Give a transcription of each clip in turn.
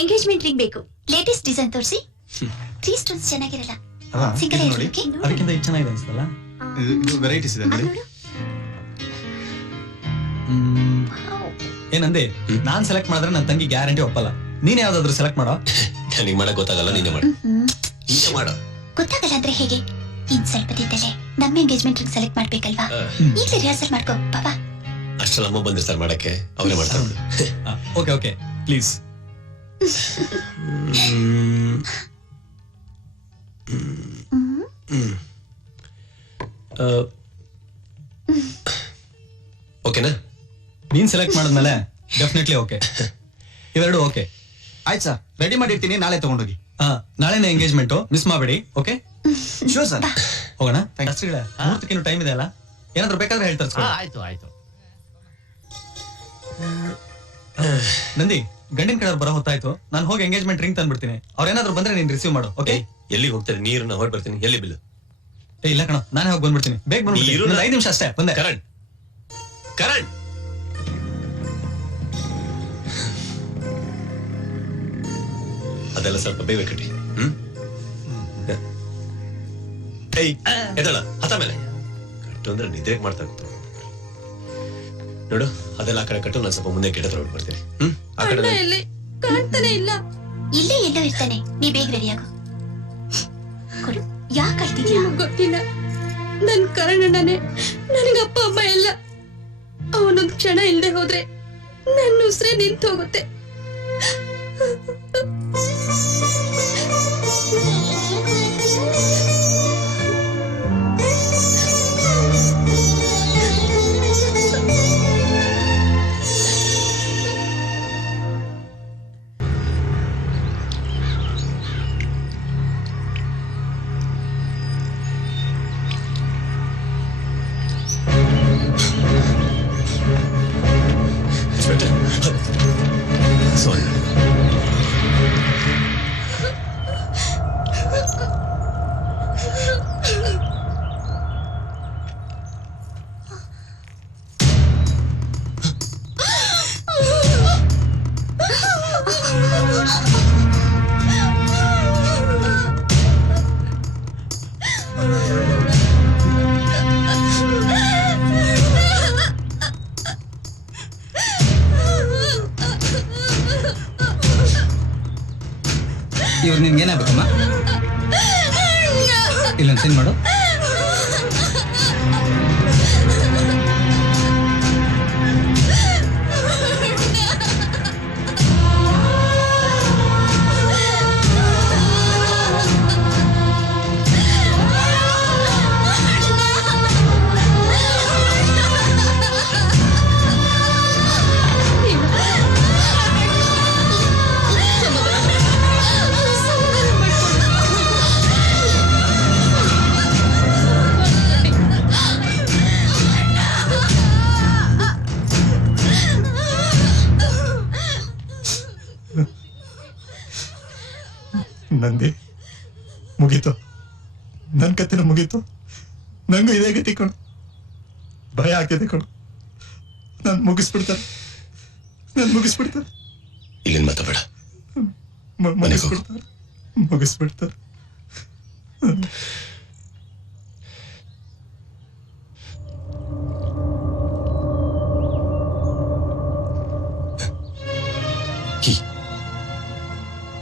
Engagement ring ಬೇಕು. Latest design ತೋರಿಸಿ. 3 stones ಚೆನ್ನಾಗಿರಲ್ಲ. ಸಿಂಗಲ್ ನೋಡಿ ಅದಕ್ಕಿಂತ ಇದು ಚೆನ್ನಾಗಿದೆ ಅನ್ಸುತ್ತಲ್ಲ. ಇದು ವೆರೈಟೀಸ್ ಇದೆ ನೋಡಿ. ಏನಂದೆ ನಾನ್ ಸೆಲೆಕ್ಟ್ ಮಾಡಿದ್ರೆ ನನ್ನ ತಂಗಿ ಗ್ಯಾರಂಟಿ ಒಪ್ಪಲ್ಲ. ನೀನ್ ಯಾವ್ದಾದ್ರು ಸೆಲೆಕ್ಟ್ ಮಾಡೋ. ನನಗೆ ಮಾಡಕ್ ಗೊತ್ತಾಗಲ್ಲ, ನೀನೇ ಮಾಡು. ನೀನೇ ಮಾಡು. ಗೊತ್ತಾಗಲ್ಲ ಅಂದ್ರೆ ಹೇಗೆ? ಇನ್ ಸ್ವಲ್ಪ ದಿನದಲ್ಲೇ ನಮ್ಮ ಎಂಗೇಜ್ಮೆಂಟ್ ರಿಂಗ್ ಸೆಲೆಕ್ಟ್ ಮಾಡ್ಬೇಕಲ್ವಾ? ಈಗಲೇ ರಿಹರ್ಸಲ್ ಮಾಡ್ಕೋ ಪಾಪ. ಅಷ್ಟರಲ್ಲಿ ಅಮ್ಮ ಬಂದಿರ್ತಾರೆ ಮಾಡಕ್ಕೆ, ಅವರೇ ಮಾಡ್ತಾರೆ. Okay okay please. ಓಕೆನಾ? ನೀನ್ ಸೆಲೆಕ್ಟ್ ಮಾಡಿದ್ಮೇಲೆ ಡೆಫಿನೆಟ್ಲಿ ಓಕೆ. ಇವೆರಡು ಓಕೆ. ಆಯ್ತು ಸರ್, ರೆಡಿ ಮಾಡಿರ್ತೀನಿ, ನಾಳೆ ತಗೊಂಡೋಗಿ. ನಾಳೆನೇ ಎಂಗೇಜ್ಮೆಂಟ್, ಮಿಸ್ ಮಾಡಬೇಡಿ. Okay sure sir. ಹೋಗೋಣ. ಮುಹೂರ್ತಕ್ಕಿನ್ನು ಟೈಮ್ ಇದೆ ಅಲ್ಲ, ಏನಾದ್ರು ಬೇಕಾದ್ರೆ ಹೇಳ್ತಾರೆ. ಆಯ್ತು ಆಯ್ತು. ನಂದಿ, ಗಂಡಿನ ಕಡೆ ಬರೋ ಹೊತ್ತಾಯ್ತು. ನಾನು ಹೋಗಿ ಎಂಗೇಜ್ಮೆಂಟ್ ರಿಂಗ್ ತಂದ್ಬಿಡ್ತೀನಿ. ಅವ್ರೇನಾದ್ರು ಬಂದ್ರೆ ನೀನ್ ರಿಸೀವ್ ಮಾಡು. ಓಕೆ? ಎಲ್ಲಿಗೆ ಹೋಗ್ತಾರೆ? ನೀರನ್ನ ಹೊರಟ್ ಬರ್ತೀನಿ. ಎಲ್ಲಿ ಬಿಲ್ಲು? ಇಲ್ಲ ಕಣ, ನಾನೇ ಹೋಗಿ ಬಂದ್ಬಿಡ್ತೀನಿ. ಬೇಗ ಬಂದ್ಬಿಡ್ತೀನಿ. 5 ನಿಮಿಷ ಅಷ್ಟೇ, ಬಂದೆ. ಕರಣ್ ಕರಣ್, ಅದೆಲ್ಲ ಸ್ವಲ್ಪ ಬೇಗ ಕಟ್ಟಿ. ಎದಳ ಹತ ಮೇಲೆ ಕಟ್ಟು ಅಂದ್ರೆ ನಿದ್ರೆ ಮಾಡ್ತಾ ಕೂತು ನೋಡು. ಅದೆಲ್ಲ ಆ ಕಡೆ ಕಟ್ಟು, ನಾನು ಸ್ವಲ್ಪ ಮುಂದೆ ಗಿಡ ತಗೊಂಡು ಬರ್ತೀನಿ. ಆ ಕಡೆ ಕಾಣ್ತಾನೆ ಇಲ್ಲ. ಇಲ್ಲೇ ಎಲ್ಲೋ ಇರ್ತಾನೆ. ನೀ ಬೇಗ ರೆಡಿ ಆಗು. ಕೊಡು. ಯಾಕೆ ಅಳ್ತಿದ್ಯಾ? ಗೊತ್ತಿಲ್ಲ, ನನ್ ಕಾರಣನೇ ನನಗೆ ಅಪ್ಪ ಅಮ್ಮ ಎಲ್ಲ. ಅವನೊಂದ್ ಕ್ಷಣ ಇಲ್ಲದೆ ಹೋದ್ರೆ ನನ್ನ ಉಸಿರೇ ನಿಂತು ಹೋಗುತ್ತೆ. ಇವ್ರು ನಿನ್ಗೆ ಏನಾಗಬೇಕಮ್ಮ? ಇಲ್ಲೊಂದು ಸೈನ್ ಮಾಡು. ನಂದಿ, ಮುಗೀತು, ನನ್ ಕತ್ತಿನ ಮುಗೀತು. ನಂಗೂ ಇದೇ ಗತಿ ಕಣು. ಭಯ ಆಗ್ತಿದೆ ಕಣು. ನಾನು ಮುಗಿಸ್ಬಿಡ್ತಾರೆ. ಇಲ್ಲಿಂದ ಮಾತಾಡ. ಮುಗಿಸ್ಬಿಡ್ತಾರೆ.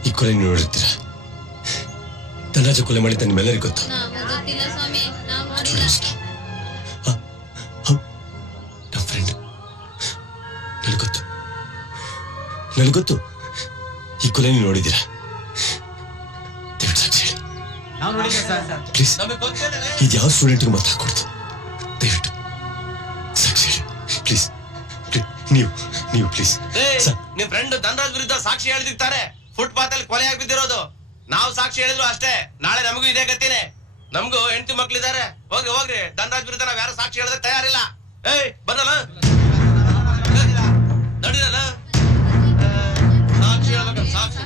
ಈ ಕೊಲೆ ನೀವು ನೋಡುತ್ತೀರಾ? ಧನರಾಜ ಕೊಲೆ ಮಾಡಿದ್ದ ನಿಮ್ಮೆಲ್ಲರಿಗೂ ಗೊತ್ತು. ನಮ್ಮ ಫ್ರೆಂಡ್, ನನಗೊತ್ತು ಈ ಕೊಲೆ ನೀವು ನೋಡಿದ್ದೀರಾ. ದಯವಿಟ್ಟು ಸಾಕ್ಷಿ ಹೇಳಿ ಪ್ಲೀಸ್. ಇದು ಯಾವ ಸ್ಟೂಡೆಂಟ್ಗೂ ಮತ್ತೆ ಹಾಕೊಡ್ತು. ದಯವಿಟ್ಟು ಸಾಕ್ಷಿ ಹೇಳಿ ಪ್ಲೀಸ್. ನೀವು ಪ್ಲೀಸ್. ನಿಮ್ ಫ್ರೆಂಡ್ ಧನರಾಜ್ ವಿರುದ್ಧ ಸಾಕ್ಷಿ ಹೇಳಿದಿರ್ತಾರೆ. ಫುಟ್ಪಾತ್ ಅಲ್ಲಿ ಕೊಲೆ ಆಗ್ಬಿದ್ದಿರೋದು. ನಾವು ಸಾಕ್ಷಿ ಹೇಳಿದ್ರು ಅಷ್ಟೇ. ನಾಳೆ ನಮಗೂ ಇದೇ ಗತಿನೇ. ನಮಗೂ ಹೆಂಡತಿ ಮಕ್ಳಿದ್ದಾರೆ. ಹೋಗ್ರಿ, ಧನರಾಜ್ ವಿರುದ್ಧ ನಾವ್ ಯಾರು ಸಾಕ್ಷಿ ಹೇಳಿದ್ರೆ ತಯಾರಿಲ್ಲ. ಬನ್ನಲ್ಲ ನಡೀರಲ್ಲ ಸಾಕ್ಷಿ ಹೇಳ್ಬೇಕ. ಸಾಕ್ಷಿ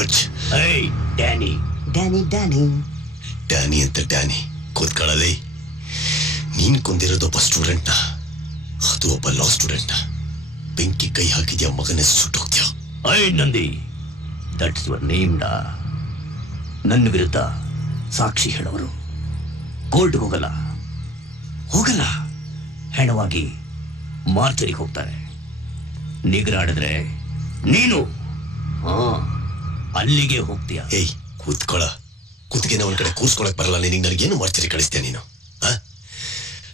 Dhanraj. Danny Danny Danny Danny ಅಂತ ಡ್ಯಾನಿ ಕೂತ್ಕೊಳ್ಳಲಿ. ನೀನ್ ಕೊಂದಿರೋದೊಬ್ಬ ಸ್ಟೂಡೆಂಟ್ನ, ಅದು ಒಬ್ಬ ಲಾ ಸ್ಟೂಡೆಂಟ್ನ. ಬೆಂಕಿ ಕೈ ಹಾಕಿದ್ಯಾ ಮಗನೇ, ಸುಟ್ಟೋಗ್ತೀಯ. ನಂದಿ, ದಟ್ಸ್ ಯುವರ್ ನೇಮ್ ಡಾ. ನನ್ನ ವಿರುದ್ಧ ಸಾಕ್ಷಿ ಹೇಳೋರು ಕೋರ್ಟ್ಗೆ ಹೋಗಲ್ಲ, ಹೆಣವಾಗಿ ಮಾರ್ಚರಿಗೆ ಹೋಗ್ತಾರೆ. ನಿಗ್ರಾಡಿದ್ರೆ ನೀನು ಅಲ್ಲಿಗೆ ಹೋಗ್ತೀಯ. ಏಯ್ ಕೂತ್ಕೊಳ್ಳ. ಕೂತ್ಗೆನ ಒಂದ್ ಕಡೆ ಕೂರ್ಸ್ಕೊಳಕ್ ಬರಲ್ಲ ನಿನಗೆ. ನನಗೇನು ಮಾರ್ಚರಿ ಕಳಿಸ್ತೀಯ ನೀನು?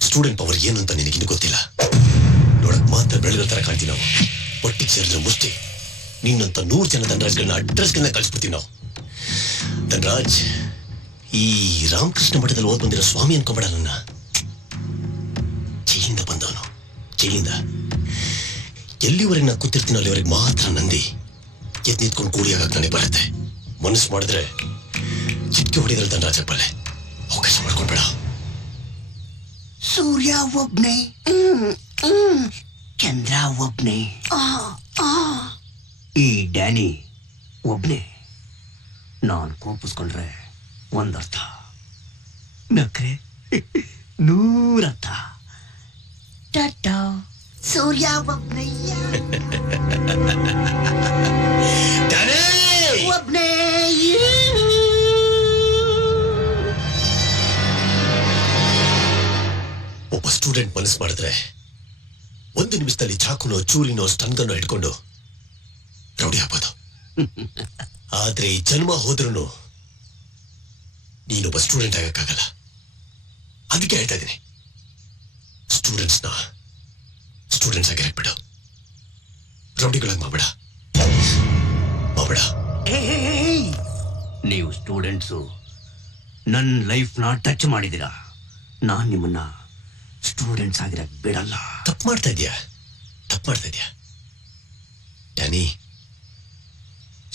ಸ್ಟೂಡೆಂಟ್ ಪವರ್ ಏನು ಅಂತ ನಿನಗಿನ್ನು ಗೊತ್ತಿಲ್ಲ. ನೋಡಕ್ ಮಾತ್ರ ಬೆಳೆದ ತರ ಕಾಣ್ತೀವಿ ನಾವು. ಒಟ್ಟಿಗೆ ಸೇರಿದ್ರೆ ಮುಷ್ಟಿ ನೀನಂತ 100 ಜನ ಧನರಾಜ್ಗಳನ್ನ ಅಡ್ರೆಸ್ಗಳನ್ನ ಕಳಿಸ್ಬಿಡ್ತೀವಿ ನಾವು. ಧನರಾಜ್, ಈ ರಾಮಕೃಷ್ಣ ಮಠದಲ್ಲಿ ಓದ್ ಬಂದಿರೋ ಸ್ವಾಮಿ ಅನ್ಕೊಂಬೇಡ ನನ್ನ. ಜೈಲಿಂದ ಬಂದವನು, ಜೈಲಿಂದ. ಎಲ್ಲಿವರೆಗೆ ನಾ ಕೂತಿರ್ತೀನೋ ಅಲ್ಲಿವರೆಗೆ ಮಾತ್ರ ನಂದಿ ಎದ್ ನಿಂತ್ಕೊಂಡು ಕೂಡಿಯಾಗ ನನಗೆ ಬರುತ್ತೆ. ಮನಸ್ಸು ಮಾಡಿದ್ರೆ ಚಿಟ್ಕೆ ಹೊಡಿದ್ರೆ ಧನರಾಜ ಬಲ್ಲೆ. ಅವಕಾಶ ಮಾಡ್ಕೊಳ್ಬೇಡ. ಸೂರ್ಯ ಒಬ್ನೇ, ಚಂದ್ರ ಒಬ್ನೇ, ಈ ಡ್ಯಾನಿ ಒಬ್ನೇ. ನಾನು ಕೋಪಿಸ್ಕೊಂಡ್ರೆ ಒಂದರ್ಥ, ನಕ್ರೆ 100 ಅರ್ಥ. ಟಾಟಾ. ಸೂರ್ಯ ಒಬ್ನಯ್ಯ, ಒಬ್ನೇ. ಒಬ್ಬ ಸ್ಟೂಡೆಂಟ್ ಮನಸ್ಸು ಮಾಡಿದ್ರೆ 1 ನಿಮಿಷದಲ್ಲಿ ಚಾಕುನೋ ಚೂರಿನೋ ಸ್ಟನ್ಗನ್ನೋ ಇಟ್ಕೊಂಡು ರೌಡಿ ಹಾಕೋದು. ಆದ್ರೆ ಈ ಜನ್ಮ ಹೋದ್ರೂ ನೀನೊಬ್ಬ ಸ್ಟೂಡೆಂಟ್ ಆಗಕ್ಕಾಗಲ್ಲ. ಅದಕ್ಕೆ ಹೇಳ್ತಾ ಇದ್ದೀನಿ, ಸ್ಟೂಡೆಂಟ್ಸ್ ಆಗಿರಕ್ ಬಿಡು. ರೌಡಿಗಳಾಗಿ ಮಾಡಬೇಡ. ನೀವು ಸ್ಟೂಡೆಂಟ್ಸು ನನ್ನ ಲೈಫ್ನ ಟಚ್ ಮಾಡಿದ್ದೀರಾ. ನಾನು ನಿಮ್ಮನ್ನ ಸ್ಟೂಡೆಂಟ್ಸ್ ಆಗಿರಕ್ ಬಿಡಲ್ಲ. ತಪ್ಪು ಮಾಡ್ತಾ ಇದೀಯಾ ಡ್ಯಾನಿ.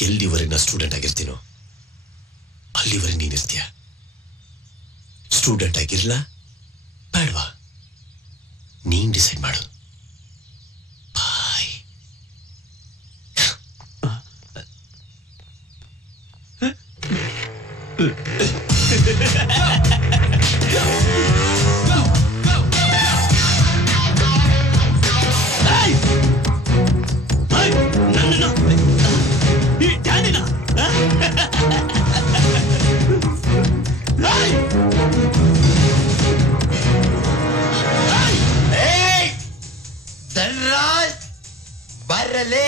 ಎಲ್ಲಿವರೆಗೆ ನಾ ಸ್ಟೂಡೆಂಟ್ ಆಗಿರ್ತೀನೋ ಅಲ್ಲಿವರೆಗೆ ನೀನಿರ್ತೀಯ. ಸ್ಟೂಡೆಂಟ್ ಆಗಿರ್ಲಾ ಬೇಡವಾ ನೀನ್ ಡಿಸೈಡ್ ಮಾಡು. ಬಾಯ್. ಧನರಾಜ್ ಬರ್ರಲೇ,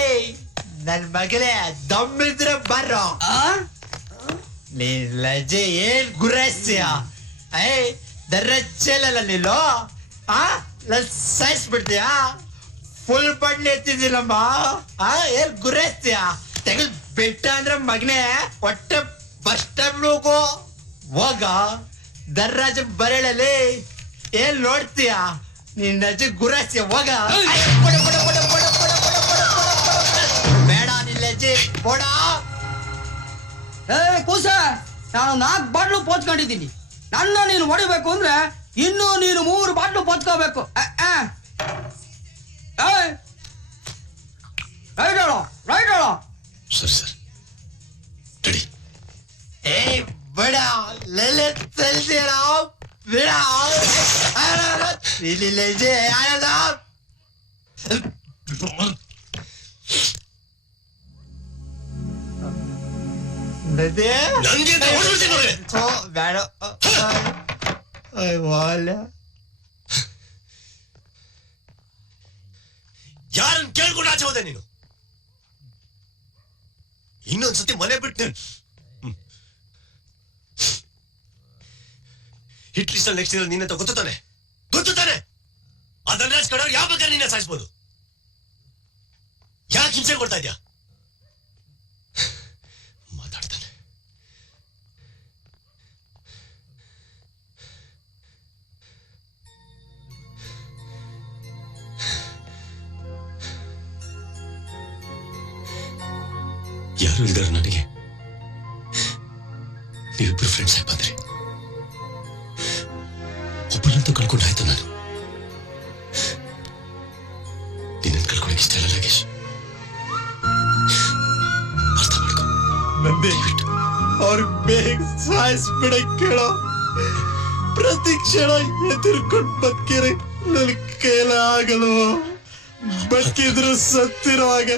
ನನ್ ಮಗಳೇ ದಮ್ಮಿದ್ರೆ ಬರ್ರೋ. ನೀನ್ ಲಜೆ ಏನ್ ಗುರಸ್ಯ? ಧನರಾಜ್ ಚೆಲ್ಲಲ್ಲ ನೀನು. ಸಾಯಿಸ್ಬಿಡ್ತೀಯಾ? ಫುಲ್ ಬಣ್ಣ ಎತ್ತಿದಿಲ್ಲಮ್ಮ. ಏನ್ ಗುರಸ್ಯ? ತೆಗೆದು ಬಿಟ್ಟ ಅಂದ್ರೆ ಮಗನೇ ಹೊಟ್ಟೆ ಬಸ್ ಸ್ಟಾಪ್ ಹೋಗ. ಧನರಾಜ ಬರಳಲಿ ಏನ್ ನೋಡ್ತೀಯ? ನೀನ್ ನಜ ಗುರಸ್ಯ ಹೋಗ. ಬೇಡ ನಿನ್ ಲಜ್ಜೆ ಕೊಡ. ಕೂಸ, ನಾನು 4 ಬಾಟ್ಲು ಪೋಚ್ಕೊಂಡಿದ್ದೀನಿ. ನನ್ನ ನೀನು ಹೊಡಿಬೇಕು ಅಂದ್ರೆ ಇನ್ನೂ ನೀನು 3 ಬಾಟ್ಲು ಪೋಚ್ಕೋಬೇಕು. ರೈಟ್ ಹೇಳೋ. Sir ready. ಬೇಡ ಲಲೆ ತಲ್ತೀರ. ಬೇಡ ಇಲ್ಲಿ ಲಜ್ಜೆ ಆಯದ. ಬೇಡ ಯಾರನ್ನ ಕೇಳ್ಕೊಂಡು ಆಚೆ ಹೋದೆ ನೀನು? ಇನ್ನೊಂದ್ಸತಿ ಮನೆ ಬಿಟ್ಟು ಹಿಟ್ ಲಿಸ್ಟ್ ಅಲ್ಲಿ ನೆಕ್ಸ್ಟ್ ಇರೋ ನೀನಂತ ಗೊತ್ತು ತಾನೆ? ಆ ಧನರಾಜ್ ಕಡೆಯವ್ರು ಯಾವ ಬೇಕಾದ್ರೆ ನೀನೇ ಸಾಯಿಸ್ಬೋದು. ಯಾಕೆ ಹಿಂಸೆ ಕೊಡ್ತಾ ಇದ್ಯಾ? ಮಾತಾಡ್ತಾನೆ. ಯಾರು ಇಲ್ದಾರ ನನಗೆ. ನೀವಿಬ್ರು ಫ್ರೆಂಡ್ಸ್ ಆಗಿ ಬಂದ್ರಿ. ಒಬ್ಬನಂತೂ ಕಳ್ಕೊಂಡಾಯ್ತು ನಾನು. ನಿನ್ನನ್ನು ಕಳ್ಕೊಳಕ್ ಇಷ್ಟ ಇಲ್ಲ ನಾಗೇಶ್, ಅರ್ಥ ಮಾಡ್ಕೊ. ನಂದಿ ನಂದಿ ಅವ್ರ ಬೇಗ ಸಾಯಿಸ್ಬಿಡ ಕೇಳೋ ಪ್ರತಿ ಕ್ಷಣ ಎದುರ್ಕೊಂಡು ಬದುಕಿರಿ ನನ್ ಕೈಲ ಆಗಲು ಬದುಕಿದ್ರು ಸತ್ತಿರುವಾಗ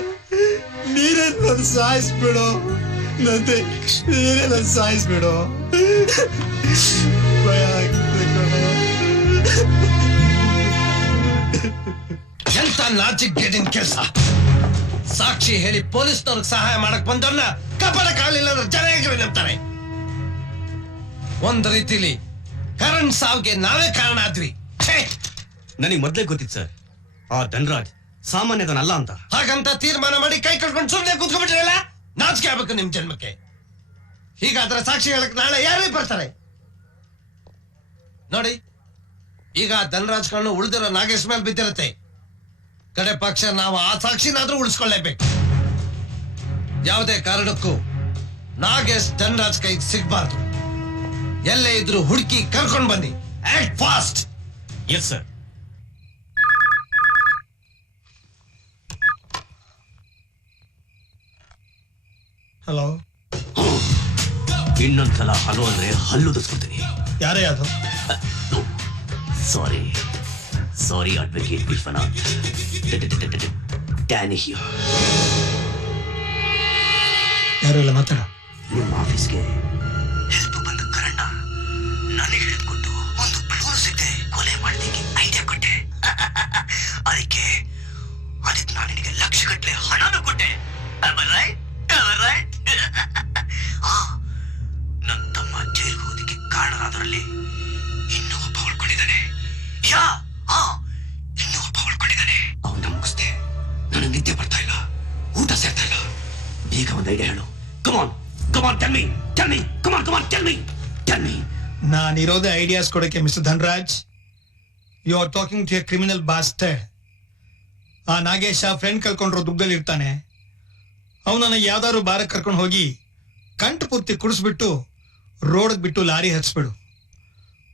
ನೀರೇ ನನ್ ಸಾಯಿಸ್ಬಿಡೋ ನಂದಿ ನೀರೇ ನನ್ ಸಾಯಿಸ್ಬಿಡೋ ಭಯ ಆಗ್ತದೆ ಕಣೋ. ಎಂತ ನಾಚಿಕೆಡಿನ ಕೆಲಸ. ಸಾಕ್ಷಿ ಹೇಳಿ ಪೊಲೀಸ್ನವ್ರಿಗೆ ಸಹಾಯ ಮಾಡಕ್ ಬಂದವ್ರನ್ನ ಕಪಡ ಕಾಲಿಲ್ಲ ಜನ ಹೇಗೆ ನಂಬ್ತಾರೆ. ಒಂದ್ ರೀತಿಲಿ ಕರಣ್ ಸಾವ್ಗೆ ನಾವೇ ಕಾರಣ ಆದ್ವಿ. ನನಗೆ ಮೊದ್ಲೇ ಗೊತ್ತಿತ್ತು ಸರ್, ಆ ಧನ್ರಾಜ್ ಸಾಮಾನ್ಯದನಲ್ಲ ಅಂತ. ಹಾಗಂತ ತೀರ್ಮಾನ ಮಾಡಿ ಕೈ ಕಟ್ಕೊಂಡು ಸುಮ್ಮನೆ ಕೂತ್ಕೊಂಡ್ಬಿಟ್ರಲ್ಲ, ನಾಚಿಕೆ ಆಗ್ಬೇಕು ನಿಮ್ ಜನ್ಮಕ್ಕೆ. ಹೀಗಾದ್ರೆ ಸಾಕ್ಷಿ ಹೇಳಕ್ ನಾಳೆ ಯಾರೇ ಬರ್ತಾರೆ ನೋಡಿ. ಈಗ ಧನ್ರಾಜ್ ಕಣ್ಣು ಉಳಿದಿರೋ ನಾಗೇಶ್ ಮೇಲೆ ಬಿದ್ದಿರತ್ತೆ. ಕಡೆ ಪಕ್ಷ ನಾವು ಆ ಸಾಕ್ಷಿನಾದ್ರೂ ಉಳಿಸ್ಕೊಳ್ಳೇಬೇಕು. ಯಾವುದೇ ಕಾರಣಕ್ಕೂ ನಾಗೇಶ್ ಧನ್ರಾಜ್ ಕೈಗೆ ಸಿಗ್ಬಾರ್ದು. ಎಲ್ಲೇ ಇದ್ರು ಹುಡುಕಿ ಕರ್ಕೊಂಡು ಬನ್ನಿ. Act fast. Yes sir. Hello, ಇನ್ನೊಂದ್ಸಲ ಹಲೋ ಅಂದ್ರೆ ಹಲ್ಲುದಿಸ್ಕೊಳ್ತೀನಿ. ಯಾರೇ ಅದು? Sorry sorry advocate Vishwanath. Danny here. ಯಾರು ಇಲ್ಲ, ಮಾತಾಡ. ನಿಮ್ಮ ಆಫೀಸ್ಗೆ ಹೆಲ್ಪ್ ಬಂದ ಕರಣ್ಣ ನನಗೆ ಹಿಡಿದುಕೊಂಡು ಒಂದು ಕ್ಲೂರು ಸಿಗದೆ ಕೊಲೆ ಮಾಡೋದಕ್ಕೆ ಐಡಿಯಾ ಕೊಟ್ಟೆ. ಅದಕ್ಕೆ ನಾನು ನಿನಗೆ ಲಕ್ಷಗಟ್ಟಲೆ ಹಣನೂ ಕೊಟ್ಟೆ. ನನ್ನ ತಮ್ಮ ಜೈಲಿಗೆ ಹೋಗೋದಕ್ಕೆ ಕಾರಣರಾದರಲ್ಲಿ ಇನ್ನೂ ಒಬ್ಬ ಉಳ್ಕೊಂಡಿದ್ದಾನೆ. ಇನ್ನೂ ಒಬ್ಬ ಉಳ್ಕೊಂಡಿದ್ದಾನೆ. ಅವನ್ನ ಮುಗಿಸ್ದೆ. ನನಗೆ ನಿದ್ದೆ ಬರ್ತಾ ಇಲ್ಲ, ಊಟ ಸೇರ್ತಾ ಇಲ್ಲ. ಬೇಗ ಒಂದು ಐಡಿಯಾ ಹೇಳು. Come on, tell me, come on, tell me. ನಾನಿರೋದೇ ಐಡಿಯಾಸ್ ಕೊಡಕ್ಕೆ mister Dhanraj. You are talking to a criminal bastard. ಆ ನಾಗೇಶ ಫ್ರೆಂಡ್ ಕಳ್ಕೊಂಡ್ರು ದುಗ್ಗದಲ್ಲಿ ಇರ್ತಾನೆ. ಅವನನ್ನ ಯಾವ್ದಾದ್ರು ಬಾರಕ್ಕೆ ಕರ್ಕೊಂಡು ಹೋಗಿ ಕಂಟು ಪೂರ್ತಿ ಕುಡಿಸ್ಬಿಟ್ಟು ರೋಡ್ ಬಿಟ್ಟು ಲಾರಿ ಹಚ್ಬಿಡು.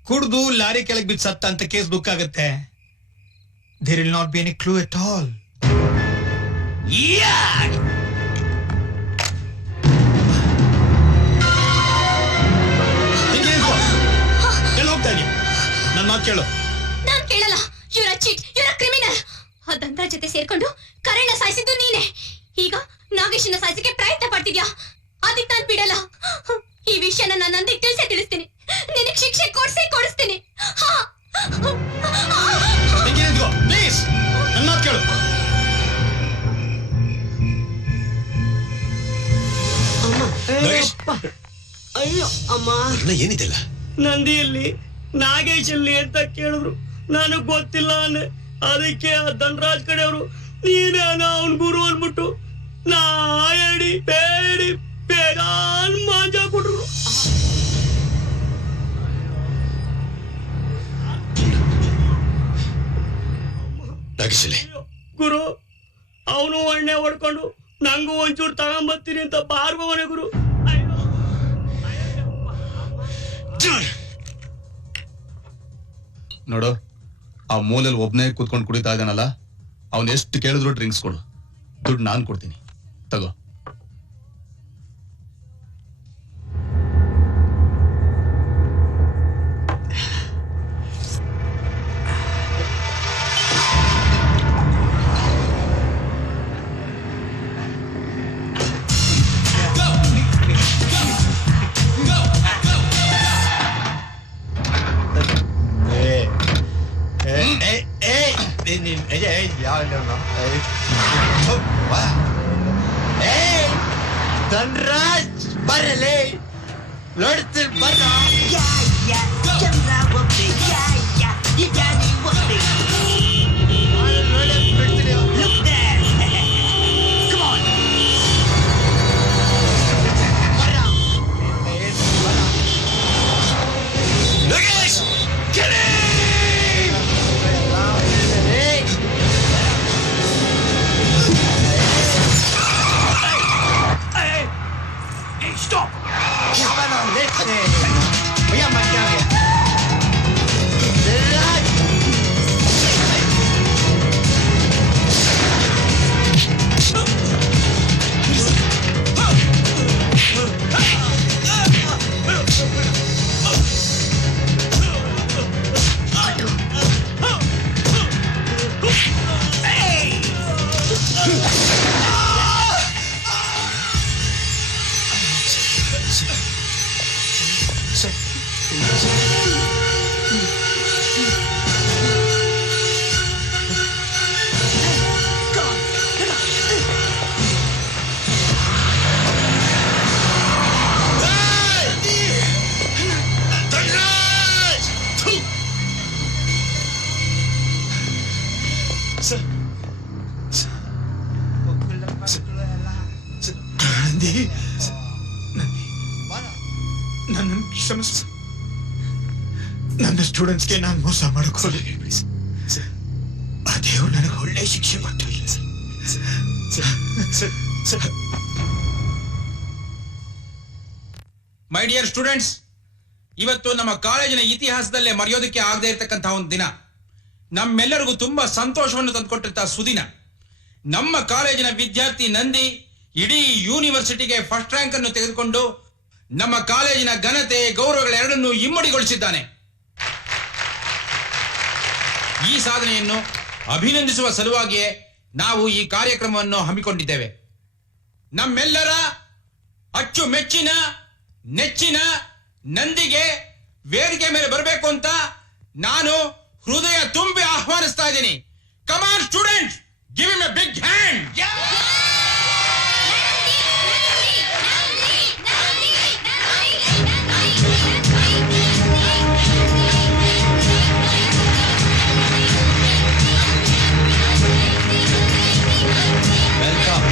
ಕುಡ್ದು ಲಾರಿ ಕೆಳಗೆ ಬಿದ್ದು ಸತ್ತ ಅಂತ ಕೇಸ್ ಬುಕ್ ಆಗುತ್ತೆ. There will not be any clue at all. ಹೋಗ್ತಾ ಇದೀನಿ, ನನ್ನ ಮಾತು ಕೇಳು. ನಾನ್ ಕೇಳಲ್ಲ. you're a cheat, you're a criminal. ಆ ಧನ್ರಾಜ್ ಜೊತೆ ಸೇರ್ಕೊಂಡು ಕರಣ್ಣ ಸಾಯಿಸಿದ್ದು ನೀನೆ. ಈಗ ನಾಗೇಶನ ಸಾಯಿಸಕ್ಕೆ ಪ್ರಯತ್ನ ಪಡ್ತಿದ್ಯಾ. ಅದಕ್ಕೆ ನಾನ್ ಬಿಡಲ್ಲ. ಈ ವಿಷಯನ ನಾನು ನಂದಿಗೆ ತಿಳಿಸ್ತೀನಿ. ನಿನಗೆ ಶಿಕ್ಷೆ ಕೊಡಿಸ್ತೀನಿ. ಪ್ಲೀಸ್ ನನ್ನ ಮಾತು ಕೇಳು. ಅಯ್ಯೋ ಅಮ್ಮ, ಏನಿದೆಲ್ಲ? ನಂದಿಯಲ್ಲಿ ನಾಗೇಶಲ್ಲಿ ಅಂತ ಕೇಳಿದ್ರು. ನನಗ್ ಗೊತ್ತಿಲ್ಲ ಅಂದೆ. ಅದಕ್ಕೆ ಆ ಧನ್ರಾಜ್ ಕಡೆಯವರು ನೀನೇನ ಅವನ್ ಗುರು ಅಂದ್ಬಿಟ್ಟು ನಾ ಹೇಳಿ ಬೇಡಿ ಬೇಡಾನ್ ಮಾಜಾ ಕೊಟ್ರು. ಗುರು, ಅವನು ಎಣ್ಣೆ ಹೊಡ್ಕೊಂಡು ನಂಗೂ ಒಂಚೂರು ತಗೊಂಬರ್ತೀನಿ ಅಂತ ಬಾರ್ಬವನೆ ಗುರು. ನೋಡು, ಆ ಮೂಲೆಯಲ್ಲಿ ಒಬ್ನೇ ಕೂತ್ಕೊಂಡು ಕುಡಿತಾ ಇದ್ದಾನಲ್ಲ, ಅವನ್ ಎಷ್ಟು ಕೇಳಿದ್ರು ಡ್ರಿಂಕ್ಸ್ ಕೊಡು. ದುಡ್ಡು ನಾನ್ ಕೊಡ್ತೀನಿ, ತಗೋ. ಧನ್ರಾಜ್ ಬರಲೇ ನೋಡ್ತೀನಿ ಬರ. Voy a marcarle. Nandi Nandi ನನ್ನ ಕ್ಷಮಿಸು. ನನ್ನ ಸ್ಟೂಡೆಂಟ್ಸ್ಗೆ ನಾನು ಮೋಸ ಮಾಡೋಕೋಲ್ಲ. ಆ ದೇವ್ರು ನನಗೆ ಒಳ್ಳೆ ಶಿಕ್ಷೆ ಕೊಟ್ಟು. ಮೈ ಡಿಯರ್ ಸ್ಟೂಡೆಂಟ್ಸ್, ಇವತ್ತು ನಮ್ಮ ಕಾಲೇಜಿನ ಇತಿಹಾಸದಲ್ಲೇ ಮರೆಯೋದಕ್ಕೆ ಆಗದೆ ಇರತಕ್ಕಂತಹ ಒಂದು ದಿನ, ನಮ್ಮೆಲ್ಲರಿಗೂ ತುಂಬಾ ಸಂತೋಷವನ್ನು ತಂದುಕೊಟ್ಟಿರ್ತ ಸುದಿನ. ನಮ್ಮ ಕಾಲೇಜಿನ ವಿದ್ಯಾರ್ಥಿ ನಂದಿ ಇಡೀ ಯೂನಿವರ್ಸಿಟಿಗೆ ಫಸ್ಟ್ ರ್ಯಾಂಕ್ ಅನ್ನು ತೆಗೆದುಕೊಂಡು ನಮ್ಮ ಕಾಲೇಜಿನ ಘನತೆ ಗೌರವಗಳೆರಡನ್ನೂ ಇಮ್ಮಡಿಗೊಳಿಸಿದ್ದಾನೆ. ಈ ಸಾಧನೆಯನ್ನು ಅಭಿನಂದಿಸುವ ಸಲುವಾಗಿಯೇ ನಾವು ಈ ಕಾರ್ಯಕ್ರಮವನ್ನು ಹಮ್ಮಿಕೊಂಡಿದ್ದೇವೆ. ನಮ್ಮೆಲ್ಲರ ಅಚ್ಚುಮೆಚ್ಚಿನ ನೆಚ್ಚಿನ ನಂದಿಗೆ ವೇದಿಕೆ ಮೇಲೆ ಬರಬೇಕು ಅಂತ ನಾನು ಹೃದಯ ತುಂಬಿ ಆಹ್ವಾನಿಸ್ತಾ ಇದ್ದೀನಿ. Come on students, give him a big hand. Welcome.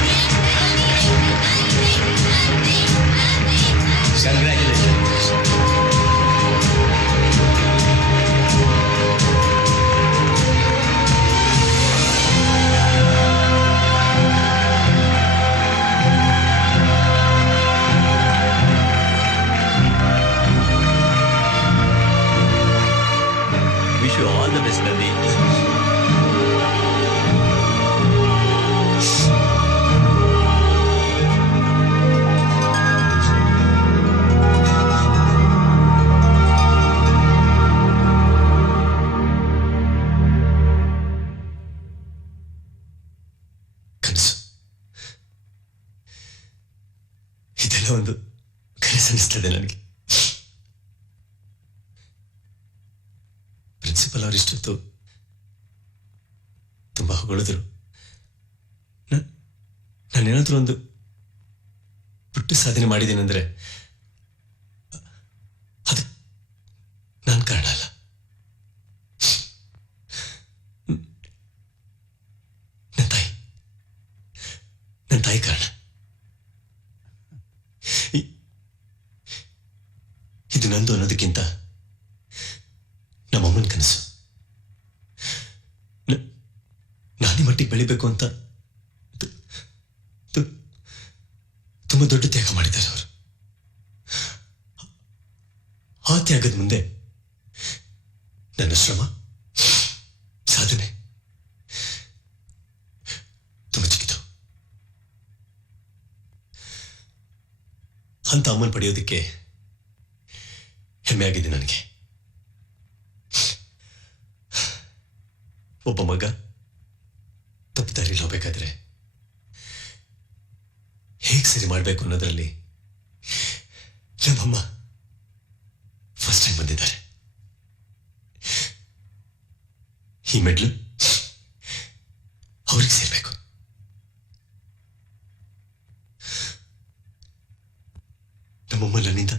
Congratulations. Wish you all the best Nandi. ಕನಸು ಇದೆಲ್ಲ ಒಂದು ಕನಸು ಅನಿಸ್ತದೆ ನನಗೆ. ಪ್ರಿನ್ಸಿಪಲ್ ಅವರು ಇಷ್ಟೊತ್ತು ತುಂಬಾ ಹೊಗಳಿದ್ರು. ನಾನೇನಾದ್ರೂ ಒಂದು ಪುಟ್ಟ ಸಾಧನೆ ಮಾಡಿದ್ದೇನೆಂದ್ರೆ ಅದು ನಾನು ಕಾರಣ ಅಲ್ಲ. ನನ್ನ ತಾಯಿ ಕಾರಣ. ಇದು ನಂದು ಅನ್ನೋದಕ್ಕಿಂತ ನಮ್ಮಮ್ಮನ ಕನಸು. ನಾನೇ ಮಟ್ಟಿಗೆ ಬೆಳಿಬೇಕು ಅಂತ ತುಂಬಾ ದೊಡ್ಡ ತ್ಯಾಗ ಮಾಡಿದ್ದಾರೆ ಅವರು. ಆ ತ್ಯಾಗದ ಮುಂದೆ ನನ್ನ ಶ್ರಮ ಸಾಧನೆ ತುಂಬ ಚಿಕ್ಕಿತು. ಅಂತ ಅಮ್ಮನ್ ಪಡೆಯೋದಕ್ಕೆ ಹೆಮ್ಮೆ ಆಗಿದೆ ನನಗೆ. ಒಬ್ಬ ಮಗ ತಪ್ಪು ದಾರಿಯಲ್ಲಿ ಹೋಗ್ಬೇಕಾದ್ರೆ ಹೇಗೆ ಸರಿ ಮಾಡಬೇಕು ಅನ್ನೋದ್ರಲ್ಲಿ ನಮ್ಮಮ್ಮ ಫಸ್ಟ್ ಟೈಮ್ ಬಂದಿದ್ದಾರೆ. ಈ ಮೆಡ್ಲು ಅವ್ರಿಗೆ ಸೇರ್ಬೇಕು. ನಮ್ಮಮ್ಮ ನನ್ನಿಂದ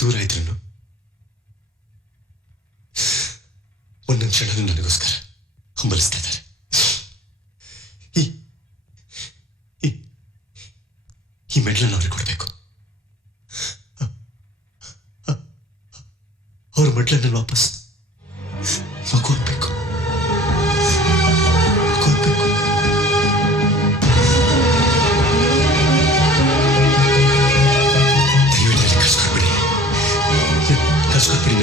ದೂರ ಇದ್ರು ಒಂದೊಂದು ಕ್ಷಣ ನನಗೋಸ್ಕರ ಹಂಬಲಿಸ್ತಾ ಇದ್ದಾರೆ. ಈ ಮೆಡ್ಲನ್ನು ಅವ್ರಿಗೆ ಕೊಡಬೇಕು. ಅವ್ರ ಮೆಡ್ಲನ್ನು ವಾಪಸ್ ಮಗೋಗ್ಬೇಕು. ದಯವಿಟ್ಟು ಕಳ್ಸ್ಕೊಡ್ಬಿಡಿ. ಕಳ್ಸ್ಕೊಡ್ಬಿಡಿ.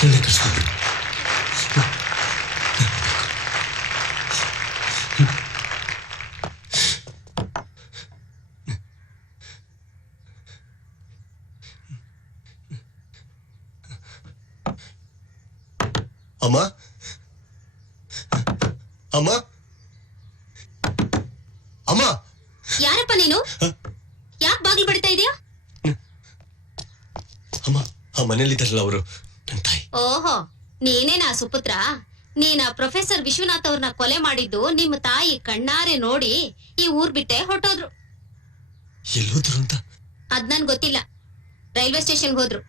ನನ್ನ ಕಳ್ಸ್ಕೊಡ್ಬಿಡಿ. ಅಮ್ಮ ಅಮ್ಮ ಅಮ್ಮ. ಯಾರಪ್ಪ ನೀನು? ಯಾಕೆ ಬಾಗಿಲು ಬಡಿತಾ ಇದೀಯಾ? ಅಮ್ಮ ಆ ಮನೇಲಿದ್ದಾರಲ್ಲ ಅವರು ನನ್ನ ತಾಯಿ. ಓಹೋ, ನೀನೇನಾ ಸುಪುತ್ರ? ನೀನ ಪ್ರೊಫೆಸರ್ ವಿಶ್ವನಾಥ್ ಅವ್ರನ್ನ ಕೊಲೆ ಮಾಡಿದ್ದು ನಿಮ್ಮ ತಾಯಿ ಕಣ್ಣಾರೆ ನೋಡಿ ಈ ಊರ್ ಬಿಟ್ಟೆ ಹೊರಟೋದ್ರು. ಎಲ್ಲೋದ್ರು ಅಂತ ಅದ್ ನನ್ ಗೊತ್ತಿಲ್ಲ. ರೈಲ್ವೆ ಸ್ಟೇಷನ್ಗೆ ಹೋದ್ರು.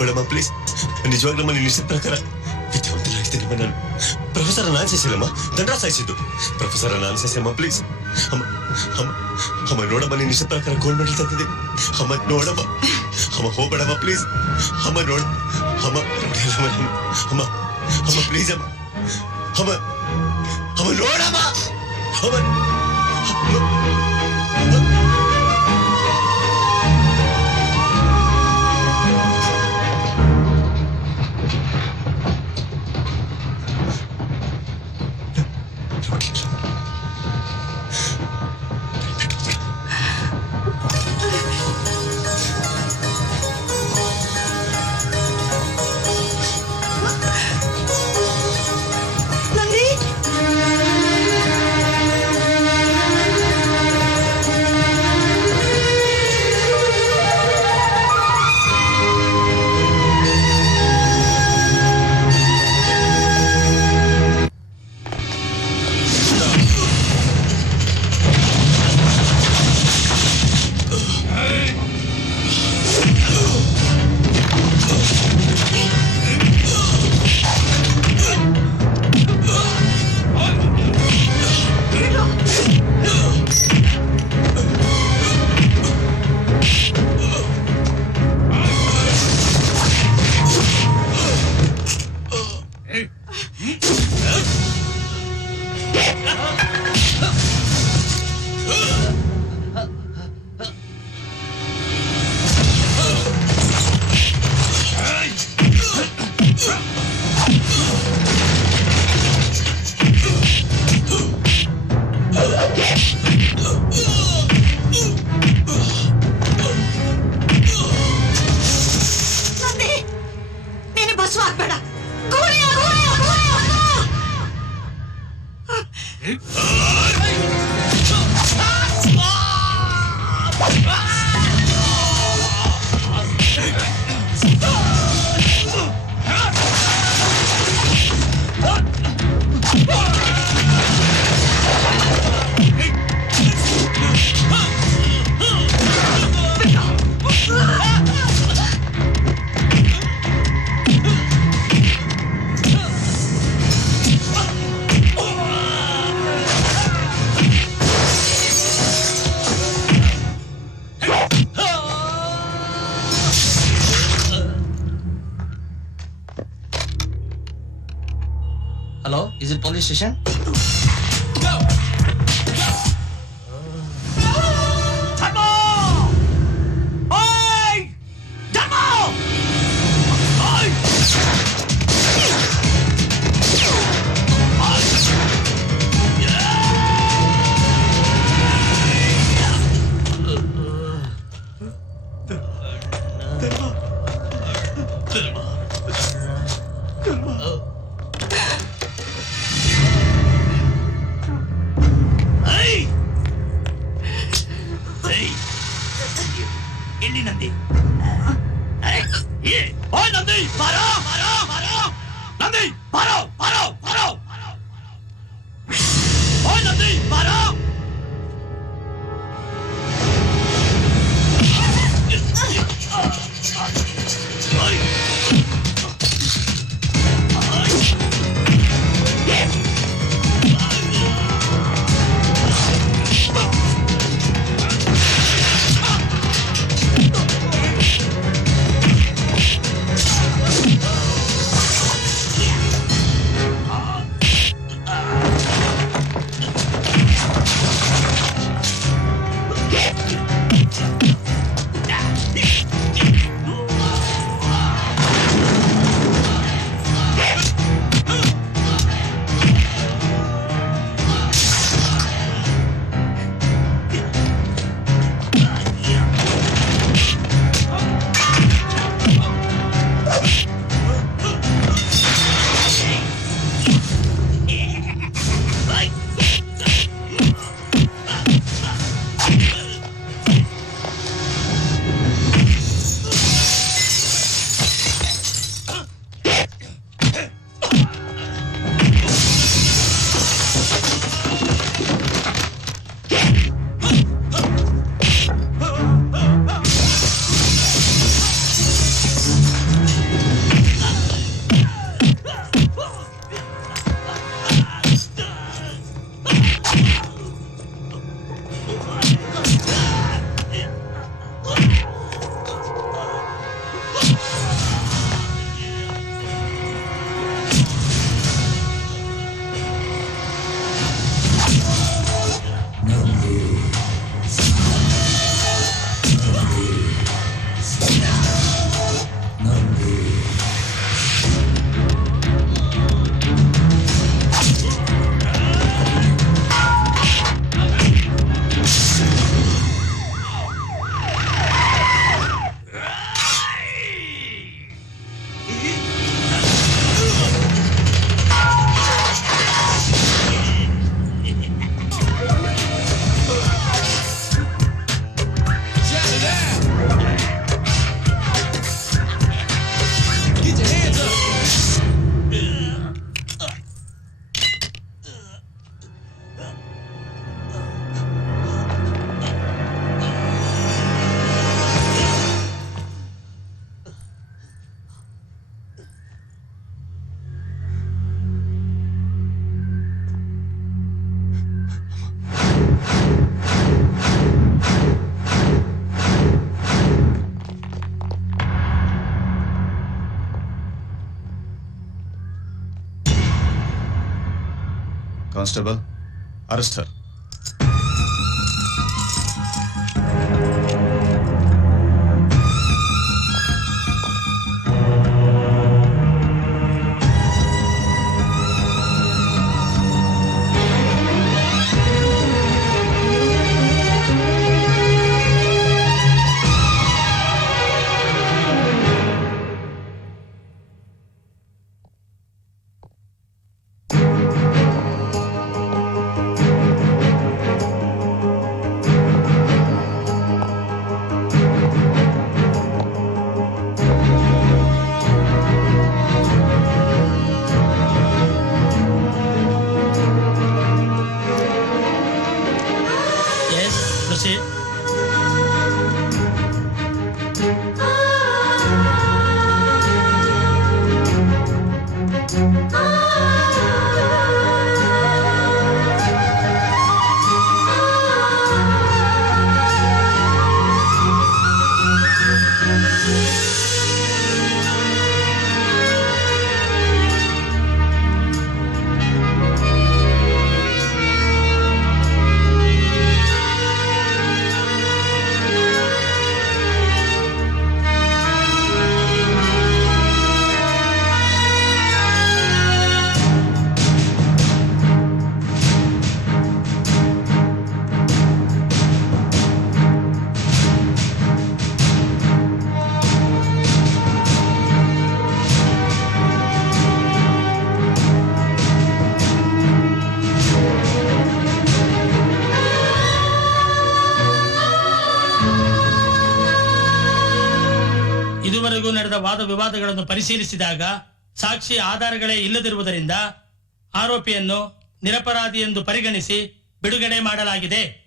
ಹೋಗ್ಬೇಡಮ್ಮ ಪ್ಲೀಸ್. ನಿಜವಾಗ್ಲಮ್ಮ ನೀನು ಇಷ್ಟ ಪ್ರಕಾರ ವಿದ್ಯಾವಂತನಾಗ್ತೀನಮ್ಮ ನಾನು. ಪ್ರೊಫೆಸರ್ ನಾನು ಸಾಯಿಸಿಲ್ಲಮ್ಮ, ಧನರಾಜ್ ಸಾಯಿಸಿದ್ದು. ಪ್ರೊಫೆಸರ್ ನಾನು ಸಾಯಿಸಮ್ಮ ಪ್ಲೀಸ್. ಅಮ್ಮ ಅಮ್ಮ ಅಮ್ಮ ನೋಡಮ್ಮ, ನೀನು ಇಷ್ಟ ಪ್ರಕಾರ ಗೋಲ್ಡ್ ಮೆಡಲ್ ತಂದಿದೆ. ಅಮ್ಮ ನೋಡಮ್ಮ, ಅಮ್ಮ ಹೋಗ್ಬೇಡಮ್ಮ ಪ್ಲೀಸ್. ಅಮ್ಮ ನೋಡ ಅಮ್ಮ ನೋಡಿಲ್ಲಮ್ಮ ನಾನು. ಅಮ್ಮ ಅಮ್ಮ ಪ್ಲೀಸ್ ಅಮ್ಮ. ಅಮ್ಮ ಅಮ್ಮ ನೋಡಮ್ಮ. ಅಮ್ಮ Hello, is it police station? Constable, arrest Har. Yes, proceed. ಇದುವರೆಗೂ ನಡೆದ ವಾದ ವಿವಾದಗಳನ್ನು ಪರಿಶೀಲಿಸಿದಾಗ ಸಾಕ್ಷಿ ಆಧಾರಗಳೇ ಇಲ್ಲದಿರುವುದರಿಂದ ಆರೋಪಿಯನ್ನು ನಿರಪರಾಧಿ ಎಂದು ಪರಿಗಣಿಸಿ ಬಿಡುಗಡೆ ಮಾಡಲಾಗಿದೆ.